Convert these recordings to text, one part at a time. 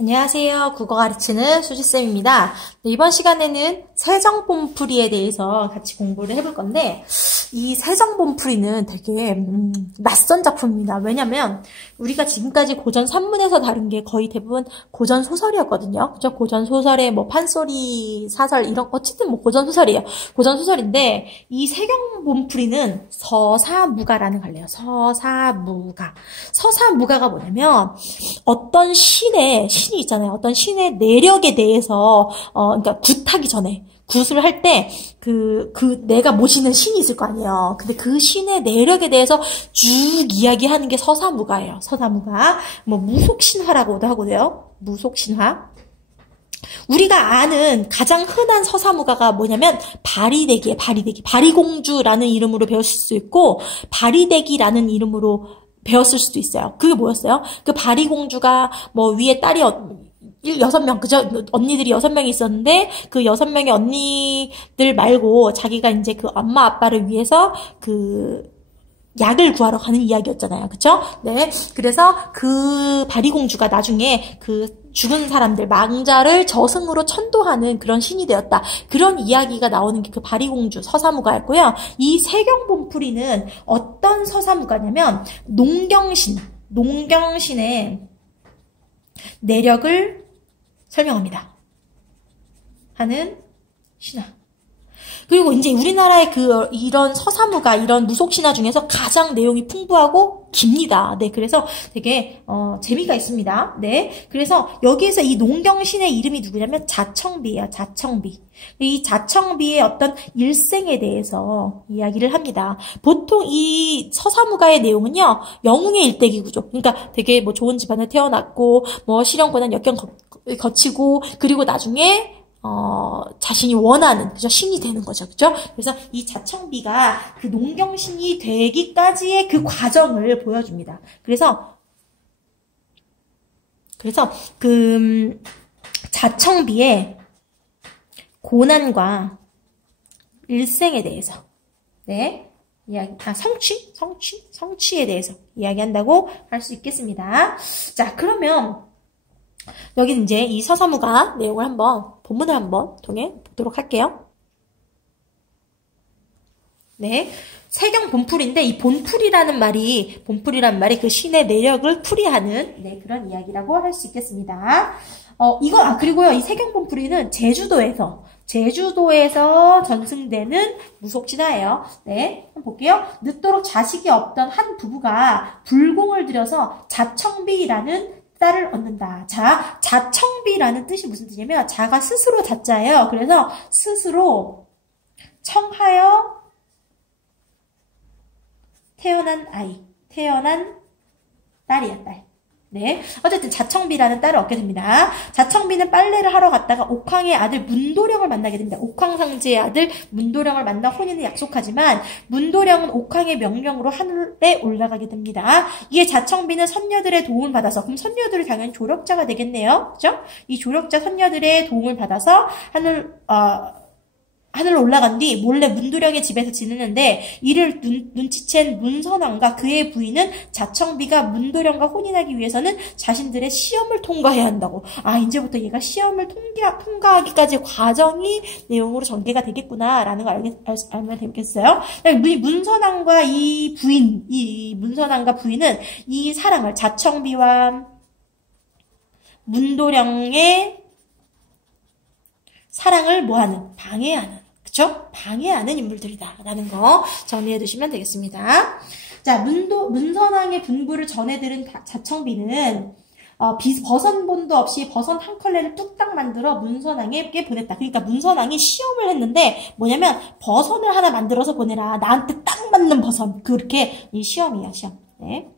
안녕하세요. 국어 가르치는 수지쌤입니다. 네, 이번 시간에는 세정본풀이에 대해서 같이 공부를 해볼 건데, 이 세정본풀이는 되게 낯선 작품입니다. 왜냐면 우리가 지금까지 고전 산문에서 다룬 게 거의 대부분 고전 소설이었거든요. 그죠? 고전 소설의 뭐 판소리, 사설 이런 어쨌든 뭐 고전 소설이에요. 고전 소설인데 이 세정본풀이는 서사무가라는 갈래요. 서사무가. 서사무가가 뭐냐면 어떤 신이 있잖아요. 어떤 신의 내력에 대해서 그러니까 굿하기 전에 굿을 할 때 내가 모시는 신이 있을 거 아니에요. 근데 그 신의 내력에 대해서 쭉 이야기하는 게 서사무가예요. 서사무가 뭐 무속신화라고도 하고요. 무속신화. 우리가 아는 가장 흔한 서사무가가 뭐냐면 바리대기예요. 바리대기. 바리공주라는 이름으로 배웠을 수 있고 바리대기라는 이름으로 배웠을 수도 있어요. 그게 뭐였어요? 그 바리공주가 뭐 위에 딸이 6명, 그죠? 언니들이 6명이 있었는데, 그 6명의 언니들 말고, 자기가 이제 그 엄마, 아빠를 위해서 약을 구하러 가는 이야기였잖아요. 그쵸? 네. 그래서 그 바리공주가 나중에 그 죽은 사람들, 망자를 저승으로 천도하는 그런 신이 되었다. 그런 이야기가 나오는 게 그 바리공주 서사무가였고요. 이 세경본풀이는 어떤 서사무가냐면, 농경신의 내력을 설명합니다. 하는 신화. 그리고 이제 우리나라의 이런 서사무가, 이런 무속신화 중에서 가장 내용이 풍부하고 깁니다. 네, 그래서 되게, 재미가 있습니다. 네. 그래서 여기에서 이 농경신의 이름이 누구냐면 자청비예요. 자청비. 이 자청비의 어떤 일생에 대해서 이야기를 합니다. 보통 이 서사무가의 내용은요, 영웅의 일대기 구조. 그러니까 되게 뭐 좋은 집안에 태어났고, 뭐 시련고난 역경 거치고, 그리고 나중에 자신이 원하는, 그죠? 신이 되는 거죠. 그죠? 그래서 이 자청비가 그 농경신이 되기까지의 그 과정을 보여줍니다. 그래서 자청비의 고난과 일생에 대해서, 네. 성취에 대해서 이야기한다고 할 수 있겠습니다. 자, 그러면 여기 이제 이 서사무가 내용을 본문을 한번 통해 보도록 할게요. 네. 세경본풀인데, 이 본풀이라는 말이 그 신의 내력을 풀이하는, 네, 그런 이야기라고 할 수 있겠습니다. 그리고요, 이 세경본풀이는 제주도에서 전승되는 무속신화예요. 네. 한번 볼게요. 늦도록 자식이 없던 한 부부가 불공을 들여서 자청비라는 딸을 얻는다. 자, 자청비라는 뜻이 무슨 뜻이냐면, 자가 스스로 자자예요. 그래서 스스로 청하여 태어난 딸이야, 딸. 네. 어쨌든 자청비라는 딸을 얻게 됩니다. 자청비는 빨래를 하러 갔다가 옥황의 아들 문도령을 만나게 됩니다. 옥황상제의 아들 문도령을 만나 혼인을 약속하지만 문도령은 옥황의 명령으로 하늘에 올라가게 됩니다. 이에 자청비는 선녀들의 도움을 받아서, 그럼 선녀들이 당연히 조력자가 되겠네요. 그죠? 이 조력자 선녀들의 도움을 받아서 하늘로 올라간 뒤 몰래 문도령의 집에서 지내는데, 이를 눈치챈 문선왕과 그의 부인은 자청비가 문도령과 혼인하기 위해서는 자신들의 시험을 통과해야 한다고. 이제부터 얘가 시험을 통과하기까지 과정이 내용으로 전개가 되겠구나라는 걸 알면 되겠어요. 문선왕과 문선왕과 부인은 이 사랑을, 자청비와 문도령의 사랑을 방해하는, 그쵸? 방해하는 인물들이다라는 거 정리해 두시면 되겠습니다. 자, 문선왕의 분부를 전해 들은 자청비는 버선본도 없이 버선 한 컬레를 뚝딱 만들어 문선왕에게 보냈다. 그러니까 문선왕이 시험을 했는데 뭐냐면 버선을 하나 만들어서 보내라. 나한테 딱 맞는 버선. 그렇게 이 시험이야, 시험. 네.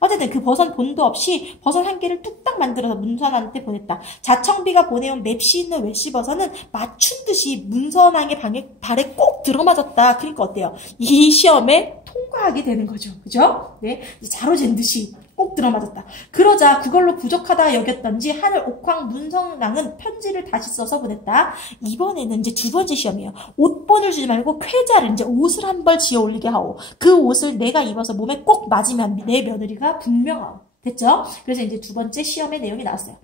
어쨌든 그 버선 본도 없이 버선 한 개를 뚝딱 만들어서 문선왕한테 보냈다. 자청비가 보내온 맵시 있는 외시 버선은 맞춘 듯이 문선왕의 발에 꼭 들어맞았다. 그러니까 어때요? 이 시험에 통과하게 되는 거죠. 그죠? 네. 자로 잰 듯이 꼭 들어맞았다. 그러자 그걸로 부족하다 여겼던지 하늘 옥황 문선왕은 편지를 다시 써서 보냈다. 이번에는 이제 두 번째 시험이에요. 옷본을 주지 말고 쾌자를, 이제 옷을 한 벌 지어 올리게 하오. 그 옷을 내가 입어서 몸에 꼭 맞으면 내 며느리가 분명하오. 됐죠? 그래서 이제 두 번째 시험의 내용이 나왔어요.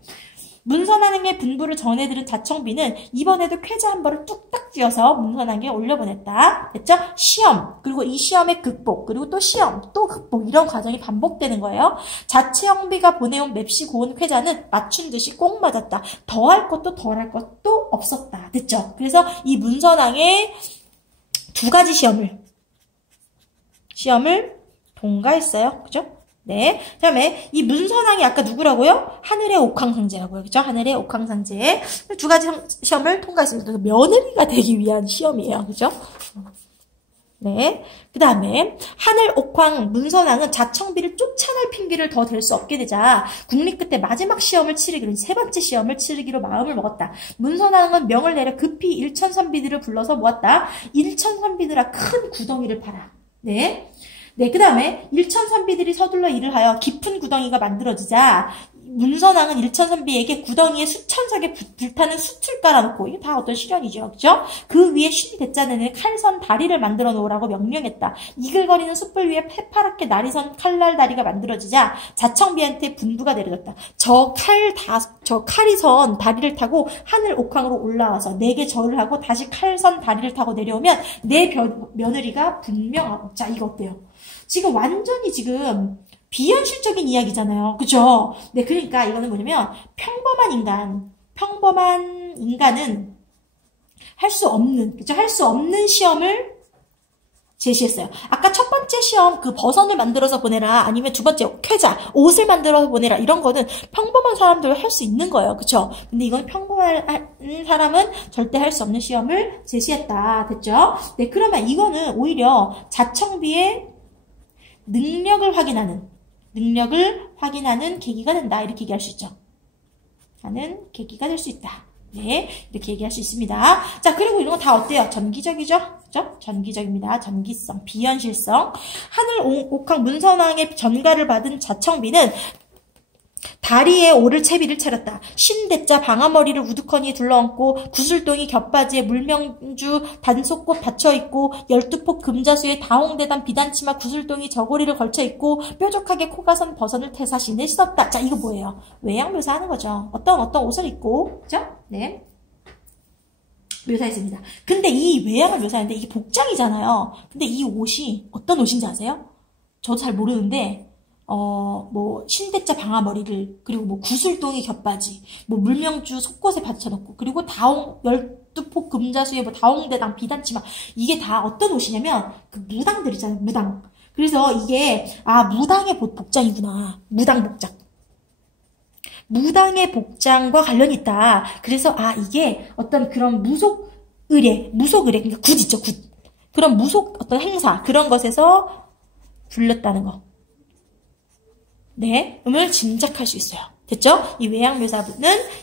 문선왕에게 분부를 전해들은 자청비는 이번에도 쾌자 한 벌을 뚝딱 쥐어서 문선왕에게 올려보냈다. 됐죠? 시험, 그리고 이 시험의 극복, 그리고 또 시험, 또 극복, 이런 과정이 반복되는 거예요. 자청비가 보내온 맵시 고운 쾌자는 맞춘 듯이 꼭 맞았다. 더할 것도 덜할 것도 없었다. 됐죠? 그래서 이 문선왕의 두 가지 시험을 통과했어요. 그죠? 네. 그 다음에 이 문선왕이 아까 누구라고요? 하늘의 옥황상제라고요. 그죠? 하늘의 옥황상제. 두 가지 시험을 통과했습니다. 며느리가 되기 위한 시험이에요. 그죠? 네. 그 다음에 하늘 옥황 문선왕은 자청비를 쫓아낼 핑계를 더 댈 수 없게 되자 국립 끝에 마지막 시험을 치르기로, 세 번째 시험을 치르기로 마음을 먹었다. 문선왕은 명을 내려 급히 일천선비들을 불러서 모았다. 일천선비들아 큰 구덩이를 파라. 네. 네, 그 다음에 일천선비들이 서둘러 일을 하여 깊은 구덩이가 만들어지자 문선왕은 일천선비에게 구덩이에 수천석에 불타는 숯을 깔아놓고, 이게 다 어떤 실현이죠. 그죠? 그 위에 쉰 대짜내는 칼선 다리를 만들어 놓으라고 명령했다. 이글거리는 숯불 위에 해파랗게 날이 선 칼날 다리가 만들어지자 자청비한테 분부가 내려졌다. 저 칼이 선 다리를 타고 하늘 옥황으로 올라와서 내게 절을 하고 다시 칼선 다리를 타고 내려오면 내 며느리가 분명하고. 자, 이거 어때요? 지금 완전히 지금 비현실적인 이야기잖아요. 그죠? 네, 그러니까 이거는 뭐냐면 평범한 인간은 할 수 없는, 그죠? 할 수 없는 시험을 제시했어요. 아까 첫 번째 시험 그 버선을 만들어서 보내라, 아니면 두 번째 쾌자 옷을 만들어서 보내라, 이런 거는 평범한 사람들 할 수 있는 거예요. 그쵸? 근데 이건 평범한 사람은 절대 할 수 없는 시험을 제시했다. 됐죠? 네, 그러면 이거는 오히려 자청비의 능력을 확인하는 계기가 된다. 이렇게 얘기할 수 있죠. 하는 계기가 될 수 있다. 네, 이렇게 얘기할 수 있습니다. 자, 그리고 이런 거 다 어때요? 전기적이죠? 그죠? 전기적입니다. 전기성, 비현실성. 하늘 옥황 문선왕의 전가를 받은 자청비는 다리에 오를 채비를 차렸다. 신대자 방아머리를 우두커니 둘러얹고 구슬동이 겹바지에 물명주 단속꽃 받쳐있고 12폭 금자수에 다홍대단 비단치마 구슬동이 저고리를 걸쳐있고 뾰족하게 코가 선 버선을 태사신에 씻었다. 자, 이거 뭐예요? 외양 묘사하는 거죠. 어떤 옷을 입고, 그죠? 네. 묘사했습니다. 근데 이 외양을 묘사하는데 이게 복장이잖아요. 근데 이 옷이 어떤 옷인지 아세요? 저도 잘 모르는데 뭐 신대자 방아머리를, 그리고 뭐 구슬동이 겹바지, 뭐 물명주 속옷에 받쳐놓고, 그리고 다홍 12폭 금자수에 뭐 다홍대당 비단치마, 이게 다 어떤 옷이냐면 그 무당들 있잖아요. 무당. 그래서 이게 무당의 복장이구나. 무당 복장. 무당의 복장과 관련이 있다. 그래서 이게 어떤 그런 무속 의례, 그러니까 굿 있죠, 굿. 그런 무속 어떤 행사, 그런 것에서 불렸다는 거. 네, 음을 짐작할 수 있어요. 됐죠? 이 외양 묘사는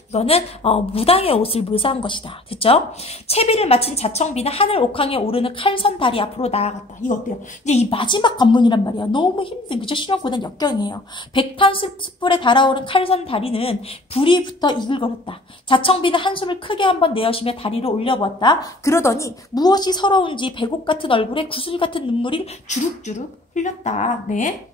이거는 무당의 옷을 묘사한 것이다. 됐죠? 채비를 마친 자청비는 하늘 옥황에 오르는 칼선 다리 앞으로 나아갔다. 이거 어때요? 이제 이 마지막 관문이란 말이야. 너무 힘든, 그죠? 실현고난 역경이에요. 백판 숯불에 달아오른 칼선 다리는 불이 붙어 이글거렸다. 자청비는 한숨을 크게 한번 내쉬며 다리를 올려보았다. 그러더니 무엇이 서러운지 백옥 같은 얼굴에 구슬 같은 눈물이 주룩주룩 흘렸다. 네.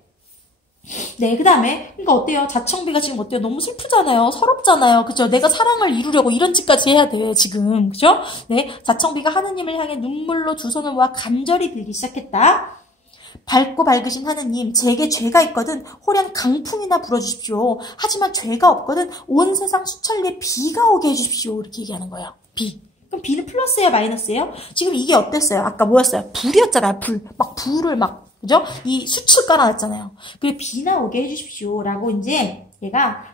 네, 그 다음에, 그러니까 어때요? 자청비가 지금 어때요? 너무 슬프잖아요. 서럽잖아요. 그죠? 내가 사랑을 이루려고 이런 짓까지 해야 돼, 지금. 그죠? 네, 자청비가 하느님을 향해 눈물로 두 손을 모아 간절히 빌기 시작했다. 밝고 밝으신 하느님, 제게 죄가 있거든 호련 강풍이나 불어주십시오. 하지만 죄가 없거든 온 세상 수천리에 비가 오게 해주십시오. 이렇게 얘기하는 거예요. 비. 그럼 비는 플러스예요, 마이너스예요? 지금 이게 어땠어요? 아까 뭐였어요? 불이었잖아요. 불을 그죠? 이 숯을 깔아놨잖아요. 그리고 비 나오게 해주십시오. 라고 이제 얘가,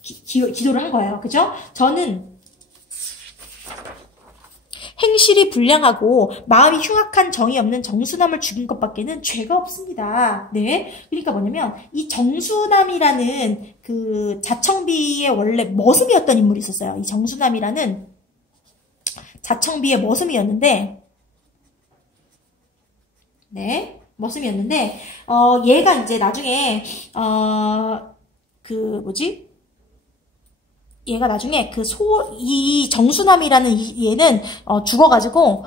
기도를 한 거예요. 그죠? 저는 행실이 불량하고 마음이 흉악한 정이 없는 정수남을 죽인 것밖에는 죄가 없습니다. 네. 그러니까 뭐냐면, 이 정수남이라는 그 자청비의 원래 머슴이었던 인물이 있었어요. 이 정수남이라는 자청비의 머슴이었는데, 네. 머슴이었는데, 얘가 이제 나중에, 얘가 나중에 이 정수남이라는 얘는, 죽어가지고,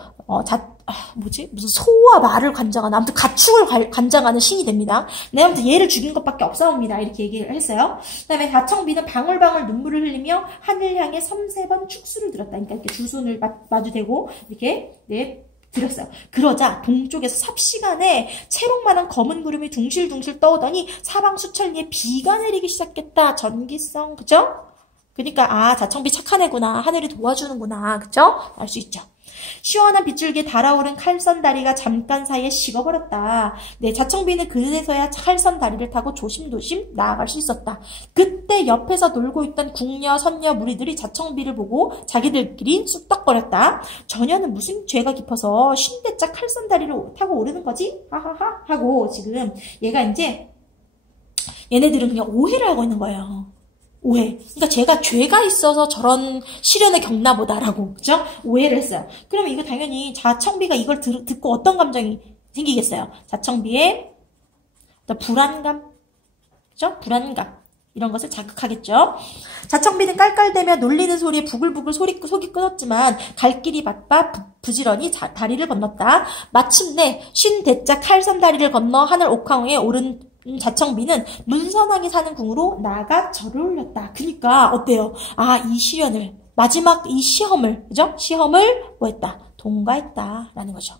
무슨 소와 말을 관장하는, 아무튼 가축을 관장하는 신이 됩니다. 네, 아무튼 얘를 죽인 것밖에 없사옵니다. 이렇게 얘기를 했어요. 그 다음에 자청비는 방울방울 눈물을 흘리며 하늘 향해 3-3번 축수를 들었다. 그러니까 이렇게 두 손을 마주대고 이렇게, 네, 들었어요. 그러자 동쪽에서 삽시간에 채롱만한 검은 구름이 둥실둥실 떠오더니 사방 수천리에 비가 내리기 시작했다. 전기성, 그죠? 그러니까 자청비 착한 애구나. 하늘이 도와주는구나. 그죠? 알 수 있죠. 시원한 빗줄기에 달아오른 칼선 다리가 잠깐 사이에 식어버렸다. 네, 자청비는 그래서야 칼선 다리를 타고 조심조심 나아갈 수 있었다. 그때 옆에서 놀고 있던 궁녀, 선녀 무리들이 자청비를 보고 자기들끼리 쑥덕거렸다. 저녀는 무슨 죄가 깊어서 쉰대짝 칼선 다리를 타고 오르는 거지? 하하하 하고 지금 얘가 이제 얘네들은 그냥 오해를 하고 있는 거예요. 오해. 그러니까 제가 죄가 있어서 저런 시련을 겪나 보다라고, 그죠? 오해를 했어요. 그러면 이거 당연히 자청비가 이걸 듣고 어떤 감정이 생기겠어요? 자청비의 불안감, 그죠? 불안감. 이런 것을 자극하겠죠. 자청비는 깔깔대며 놀리는 소리에 부글부글 속이 끓었지만 갈 길이 바빠 부지런히 다리를 건넜다. 마침내 50대짝 칼선 다리를 건너 하늘 옥황에 오른 자청비는 문선왕이 사는 궁으로 나아가 절을 올렸다. 그러니까 어때요? 이 시련을, 마지막 이 시험을, 그죠? 시험을 뭐 했다? 통과했다라는 거죠.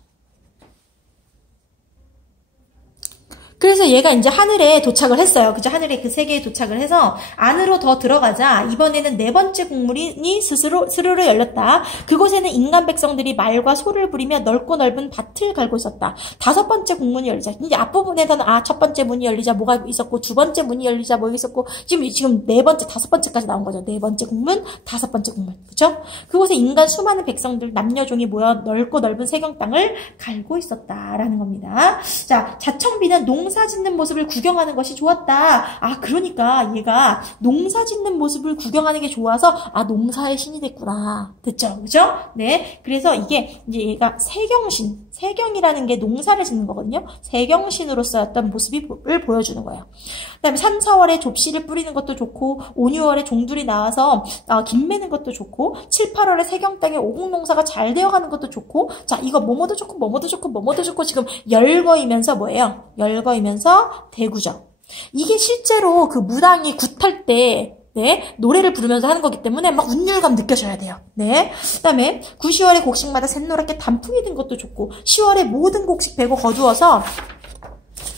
그래서 얘가 이제 하늘에 도착을 했어요. 그죠? 하늘에 그 세계에 도착을 해서 안으로 더 들어가자 이번에는 4번째 궁문이 스르르 열렸다. 그곳에는 인간 백성들이 말과 소를 부리며 넓고 넓은 밭을 갈고 있었다. 5번째 궁문이 열리자. 이제 앞부분에서는 첫 번째 문이 열리자 뭐가 있었고 2번째 문이 열리자 뭐 있었고 지금 4번째, 5번째까지 나온 거죠. 4번째 궁문, 5번째 궁문. 그죠? 그곳에 인간 수많은 백성들 남녀종이 모여 넓고 넓은 세경 땅을 갈고 있었다라는 겁니다. 자, 자청비는 농사 짓는 모습을 구경하는 것이 좋았다. 그러니까 얘가 농사 짓는 모습을 구경하는 게 좋아서 농사의 신이 됐구나. 됐죠? 그죠? 네. 그래서 이게 이제 얘가 세경신, 세경이라는 게 농사를 짓는 거거든요. 세경신으로서 어떤 모습을 보여주는 거예요. 그다음에 3, 4월에 좁씨를 뿌리는 것도 좋고 5, 6월에 종들이 나와서 김 매는 것도 좋고 7, 8월에 세경 땅에 오곡 농사가 잘 되어가는 것도 좋고 자 이거 뭐뭐도 좋고 뭐뭐도 좋고 뭐뭐도 좋고 지금 열거이면서 뭐예요? 열거이면서 대구죠. 이게 실제로 그 무당이 굿할 때 네, 노래를 부르면서 하는 거기 때문에 막 운율감 느껴져야 돼요. 네. 그 다음에 9, 10월에 곡식마다 샛노랗게 단풍이 든 것도 좋고 10월에 모든 곡식 베고 거두어서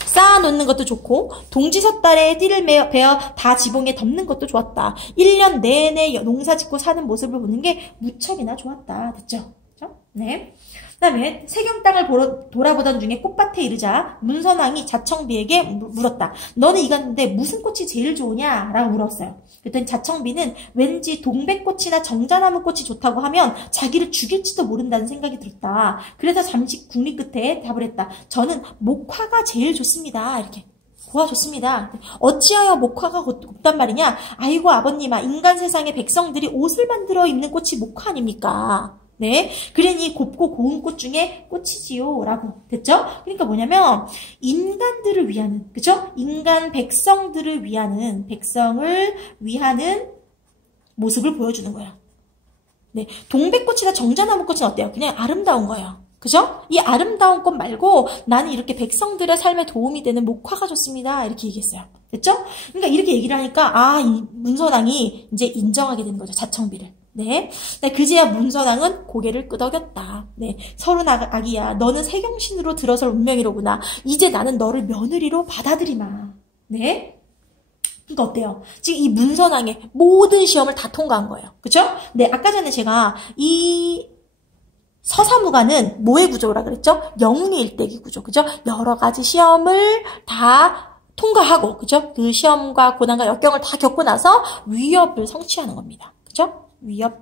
쌓아놓는 것도 좋고 동지섣달에 띠를 베어 다 지붕에 덮는 것도 좋았다. 1년 내내 농사 짓고 사는 모습을 보는 게 무척이나 좋았다. 됐죠? 그렇죠? 네. 그 다음에 세경 땅을 돌아보던 중에 꽃밭에 이르자 문선왕이 자청비에게 물었다. 너는 이갔는데 무슨 꽃이 제일 좋으냐? 라고 물었어요. 그랬더니 자청비는 왠지 동백꽃이나 정자나무 꽃이 좋다고 하면 자기를 죽일지도 모른다는 생각이 들었다. 그래서 잠시 궁리 끝에 답을 했다. 저는 목화가 제일 좋습니다. 이렇게. 고와 좋습니다. 어찌하여 목화가 곱단 말이냐? 아이고 아버님아, 인간 세상의 백성들이 옷을 만들어 입는 꽃이 목화 아닙니까? 네. 그러니 곱고 고운 꽃 중에 꽃이지요. 라고 됐죠? 그러니까 뭐냐면, 인간들을 위하는, 그죠? 인간 백성들을 위하는, 백성을 위하는 모습을 보여주는 거야. 네. 동백꽃이나 정자나무꽃은 어때요? 그냥 아름다운 거예요. 그죠? 이 아름다운 꽃 말고 나는 이렇게 백성들의 삶에 도움이 되는 목화가 좋습니다. 이렇게 얘기했어요. 됐죠? 그러니까 이렇게 얘기를 하니까, 이 문선왕이 이제 인정하게 되는 거죠. 자청비를. 네. 그제야 문선왕은 고개를 끄덕였다. 네. 서른 아기야, 너는 세경신으로 들어설 운명이로구나. 이제 나는 너를 며느리로 받아들이마. 네. 그러니까 어때요? 지금 이 문선왕의 모든 시험을 다 통과한 거예요. 그죠? 네. 아까 전에 제가 이 서사무가는 뭐의 구조라 그랬죠? 영웅의 일대기 구조. 그죠? 여러 가지 시험을 다 통과하고, 그죠? 그 시험과 고난과 역경을 다 겪고 나서 위협을 성취하는 겁니다. 그죠? 위협,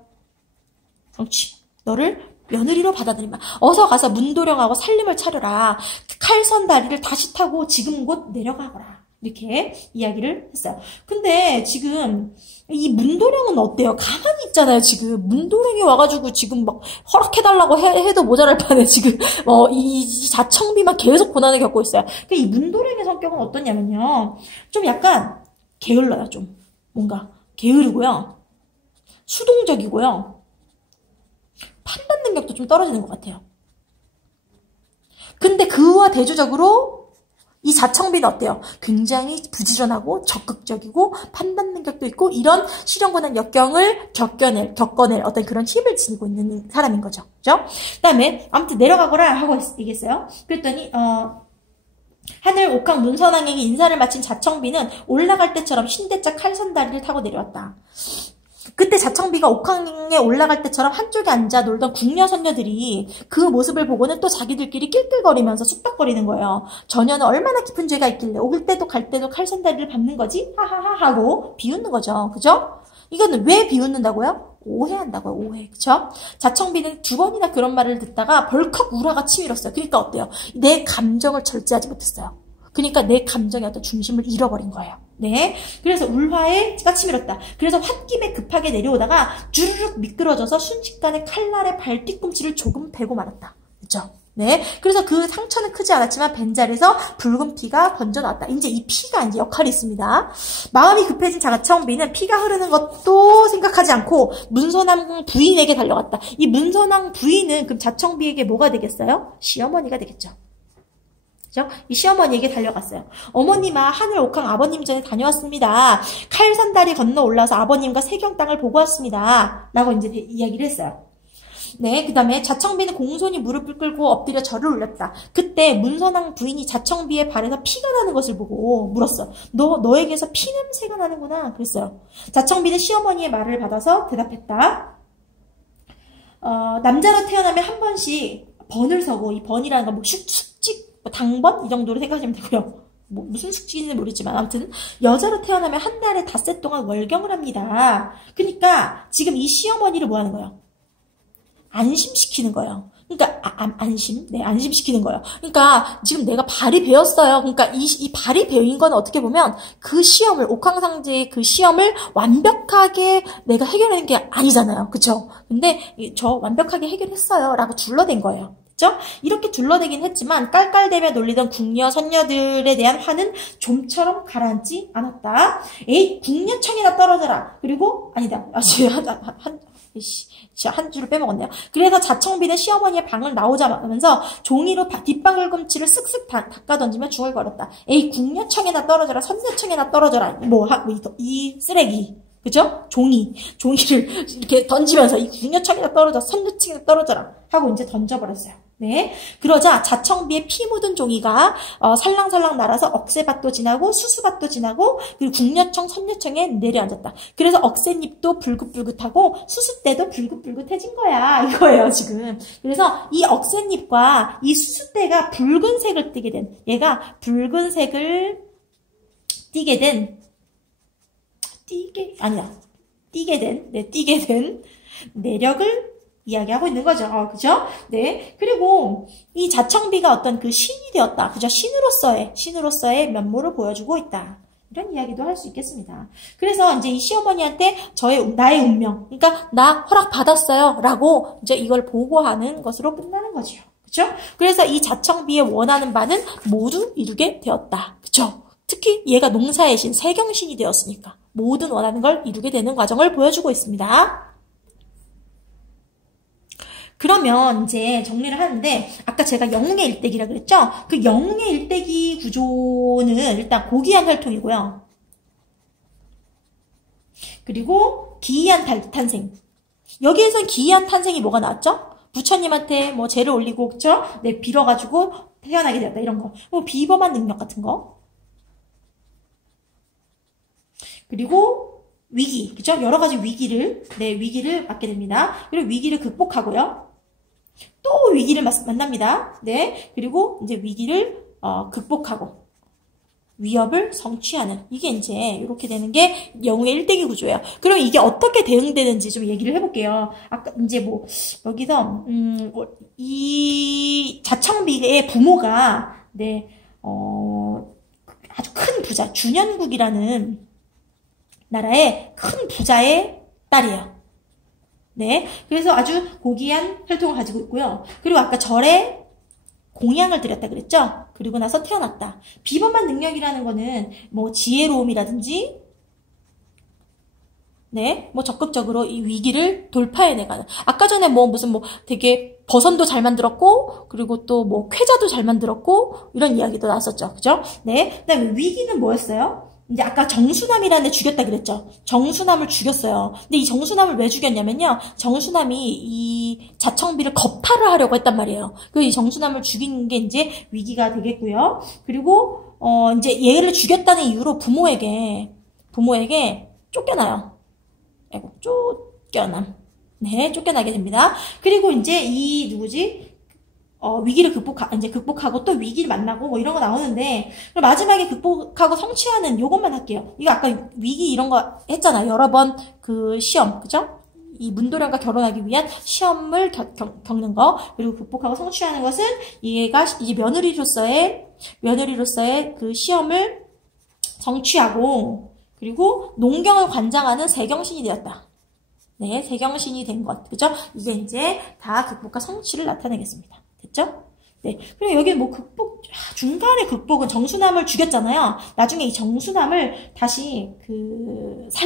성취. 너를 며느리로 받아들이마. 어서 가서 문도령하고 살림을 차려라. 칼선 다리를 다시 타고 지금 곧 내려가거라. 이렇게 이야기를 했어요. 근데 지금 이 문도령은 어때요? 가만히 있잖아요. 지금 문도령이 와가지고 지금 막 허락해달라고 해도 모자랄 판에 지금 이 자청비만 계속 고난을 겪고 있어요. 이 문도령의 성격은 어떠냐면요, 좀 약간 게을러요. 좀 뭔가 게으르고요, 수동적이고요, 판단 능력도 좀 떨어지는 것 같아요. 근데 그와 대조적으로 이 자청비는 어때요? 굉장히 부지런하고 적극적이고 판단 능력도 있고 이런 실현困난 역경을 겪어낼 어떤 그런 힘을 지니고 있는 사람인 거죠. 그죠? 그 다음에 아무튼 내려가거라 하고 얘기했어요. 그랬더니 하늘 옥황 문선왕에게 인사를 마친 자청비는 올라갈 때처럼 흰대자 칼선다리를 타고 내려왔다. 그때 자청비가 옥황에 올라갈 때처럼 한쪽에 앉아 놀던 궁녀 선녀들이 그 모습을 보고는 또 자기들끼리 낄낄거리면서 쑥덕거리는 거예요. 전혀는 얼마나 깊은 죄가 있길래 올 때도 갈 때도 칼선다리를 밟는 거지? 하하하 하고 비웃는 거죠. 그죠? 이거는 왜 비웃는다고요? 오해한다고요. 오해. 그쵸? 자청비는 2번이나 그런 말을 듣다가 벌컥 우라가 치밀었어요. 그러니까 어때요? 내 감정을 절제하지 못했어요. 그러니까 내 감정의 어떤 중심을 잃어버린 거예요. 네. 그래서 울화에가 치밀었다. 그래서 홧김에 급하게 내려오다가 주르륵 미끄러져서 순식간에 칼날에 발 뒤꿈치를 조금 베고 말았다. 그죠? 네. 그래서 그 상처는 크지 않았지만 벤자리에서 붉은 피가 번져 나왔다. 이제 이 피가 이제 역할이 있습니다. 마음이 급해진 자청비는 피가 흐르는 것도 생각하지 않고 문선왕 부인에게 달려갔다. 이 문선왕 부인은 그럼 자청비에게 뭐가 되겠어요? 시어머니가 되겠죠. 이 시어머니에게 달려갔어요. 어머님아, 하늘 옥황 아버님 전에 다녀왔습니다. 칼선다리 건너 올라서 아버님과 세경 땅을 보고 왔습니다. 라고 이제 이야기를 했어요. 네, 그 다음에 자청비는 공손히 무릎을 꿇고 엎드려 절을 올렸다. 그때 문선왕 부인이 자청비의 발에서 피가 나는 것을 보고 물었어요. 너에게서 피냄새가 나는구나. 그랬어요. 자청비는 시어머니의 말을 받아서 대답했다. 남자로 태어나면 한 번씩 번을 서고, 이 번이라는 건 뭐 숙직, 당번? 이 정도로 생각하시면 되고요. 무슨 숙직인지는 모르지만 아무튼 여자로 태어나면 한 달에 닷새 동안 월경을 합니다. 그러니까 지금 이 시어머니를 뭐 하는 거예요? 안심시키는 거예요. 그러니까 안심? 네, 안심시키는 거예요. 그러니까 지금 내가 발이 베었어요. 그러니까 이 발이 베인 건 어떻게 보면 그 시험을 옥황상제의 그 시험을 완벽하게 내가 해결하는 게 아니잖아요. 그쵸? 근데 저 완벽하게 해결했어요. 라고 둘러댄 거예요. 그죠? 이렇게 둘러대긴 했지만 깔깔대며 놀리던 궁녀 선녀들에 대한 화는 좀처럼 가라앉지 않았다. 에이, 궁녀청이나 떨어져라. 그리고 아니다. 한 줄을 빼먹었네요. 그래서 자청비는 시어머니의 방을 나오자마자 종이로 뒷방울금치를 쓱쓱 닦아 던지며 중얼거렸다. 에이, 궁녀청에나 떨어져라. 선녀청에나 떨어져라. 이 쓰레기. 그죠? 종이를 이렇게 던지면서 이 궁녀청에나 떨어져, 선녀청에나 떨어져라. 하고 이제 던져버렸어요. 네. 그러자 자청비의 피 묻은 종이가 살랑살랑 날아서 억새밭도 지나고 수수밭도 지나고 그리고 궁녀청, 선녀청에 내려앉았다. 그래서 억새잎도 불긋불긋하고 수수대도 불긋불긋해진 거야. 이거예요, 지금. 그래서 이 억새잎과 이 수수대가 붉은색을 띠게 된, 얘가 붉은색을 띠게 된 내력을 이야기하고 있는 거죠. 그죠? 네. 그리고 이 자청비가 어떤 그 신이 되었다. 그죠? 신으로서의 면모를 보여주고 있다. 이런 이야기도 할 수 있겠습니다. 그래서 이제 이 시어머니한테 나의 운명, 그러니까 나 허락 받았어요. 라고 이제 이걸 보고하는 것으로 끝나는 거죠. 그죠? 그래서 이 자청비의 원하는 바는 모두 이루게 되었다. 그죠? 특히 얘가 농사의 신, 세경신이 되었으니까 모든 원하는 걸 이루게 되는 과정을 보여주고 있습니다. 그러면 이제 정리를 하는데 아까 제가 영웅의 일대기라 그랬죠? 그 영웅의 일대기 구조는 일단 고귀한 혈통이고요. 그리고 기이한 탄생. 여기에선 기이한 탄생이 뭐가 나왔죠? 부처님한테 뭐 죄를 올리고 그쵸? 네, 빌어가지고 태어나게 되었다 이런 거. 뭐 비범한 능력 같은 거. 그리고 위기, 그죠? 여러 가지 위기를 맞게 됩니다. 그리고 위기를 극복하고요. 또 위기를 만납니다. 네. 그리고 이제 위기를 극복하고 위협을 성취하는 이게 이제 이렇게 되는 게 영웅의 일대기 구조예요. 그럼 이게 어떻게 대응되는지 좀 얘기를 해볼게요. 아까 이제 뭐 여기서 이 자청비의 부모가 네 아주 큰 부자 준현국이라는 나라의 큰 부자의 딸이에요. 네. 그래서 아주 고귀한 혈통을 가지고 있고요. 그리고 아까 절에 공양을 드렸다 그랬죠? 그리고 나서 태어났다. 비범한 능력이라는 거는 뭐 지혜로움이라든지 네, 뭐 적극적으로 이 위기를 돌파해내가는. 아까 전에 뭐 무슨 뭐 되게 버선도 잘 만들었고, 그리고 또 뭐 쾌자도 잘 만들었고, 이런 이야기도 나왔었죠. 그죠? 네. 그 다음에 위기는 뭐였어요? 이제 아까 정수남이라는 애 죽였다 그랬죠. 정수남을 죽였어요. 근데 이 정수남을 왜 죽였냐면요. 정수남이 이 자청비를 겁탈을 하려고 했단 말이에요. 그 이 정수남을 죽인 게 이제 위기가 되겠고요. 그리고 이제 얘를 죽였다는 이유로 부모에게 쫓겨나요. 아이고, 쫓겨남. 네, 쫓겨나게 됩니다. 그리고 이제 이 누구지? 위기를 극복하고 또 위기를 만나고 뭐 이런 거 나오는데, 그럼 마지막에 극복하고 성취하는 요것만 할게요. 이거 아까 위기 이런 거 했잖아. 여러 번 그 시험, 그죠? 이 문도령과 결혼하기 위한 시험을 겪는 거, 그리고 극복하고 성취하는 것은 얘가 이제 며느리로서의 그 시험을 성취하고, 그리고 농경을 관장하는 세경신이 되었다. 네, 세경신이 된 것, 그죠? 이게 이제 다 극복과 성취를 나타내겠습니다. 됐죠? 네. 그리고 여기 뭐 중간에 극복은 정수남을 죽였잖아요. 나중에 이 정수남을 다시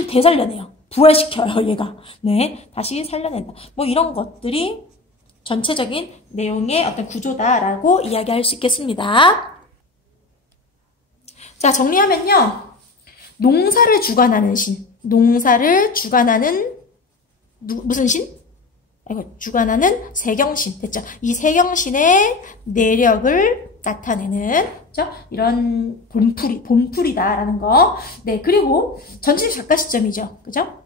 되살려내요. 부활시켜요, 얘가. 네. 다시 살려낸다. 뭐 이런 것들이 전체적인 내용의 어떤 구조다라고 이야기할 수 있겠습니다. 자, 정리하면요. 농사를 주관하는 신. 농사를 주관하는 무슨 신? 주관하는 세경신. 됐죠? 이 세경신의 내력을 나타내는, 그죠? 이런 본풀이다라는 거. 네, 그리고 전체 작가 시점이죠. 그죠?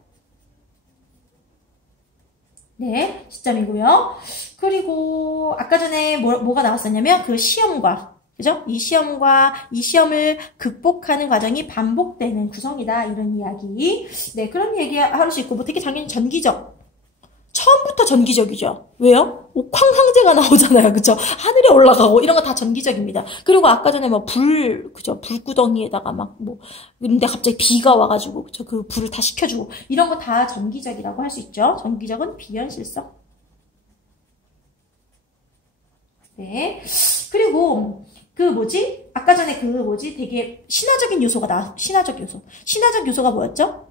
네, 시점이고요. 그리고 아까 전에 뭐가 나왔었냐면 그 시험과, 그죠? 이 시험을 극복하는 과정이 반복되는 구성이다. 이런 이야기. 네, 그런 얘기 할 수 있고, 뭐 되게 당연히 전기적. 처음부터 전기적이죠. 왜요? 옥황상제가 나오잖아요. 그죠? 하늘에 올라가고, 이런 거 다 전기적입니다. 그리고 아까 전에 뭐 그죠? 불구덩이에다가 근데 갑자기 비가 와가지고, 그죠? 그 불을 다 식혀주고, 이런 거 다 전기적이라고 할 수 있죠. 전기적은 비현실성. 네. 그리고, 아까 전에 되게 신화적인 요소가 신화적 요소가 뭐였죠?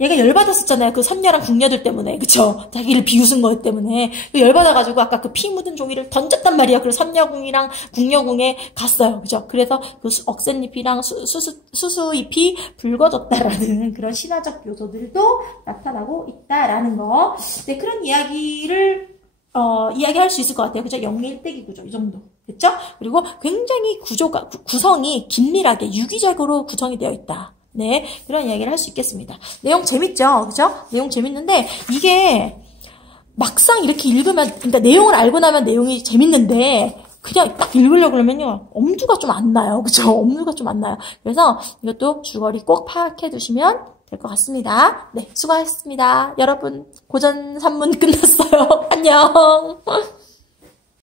얘가 열받았었잖아요. 그 선녀랑 궁녀들 때문에. 그쵸? 자기를 비웃은 것 때문에. 열받아가지고 아까 그 피 묻은 종이를 던졌단 말이야. 그래서 선녀궁이랑 궁녀궁에 갔어요. 그죠? 그래서 그 억센잎이랑 수수잎이 붉어졌다라는 그런 신화적 요소들도 나타나고 있다라는 거. 네, 그런 이야기를 이야기할 수 있을 것 같아요. 그죠? 영일대기 구조. 이 정도. 그쵸? 그리고 굉장히 구성이 긴밀하게 유기적으로 구성이 되어 있다. 네, 그런 이야기를 할 수 있겠습니다. 내용 재밌죠? 그죠? 내용 재밌는데, 이게 막상 이렇게 읽으면, 그러니까 내용을 알고 나면 내용이 재밌는데, 그냥 딱 읽으려고 그러면요, 엄두가 좀 안 나요. 그죠? 엄두가 좀 안 나요. 그래서 이것도 줄거리 꼭 파악해 두시면 될 것 같습니다. 네, 수고하셨습니다. 여러분, 고전 산문 끝났어요. 안녕!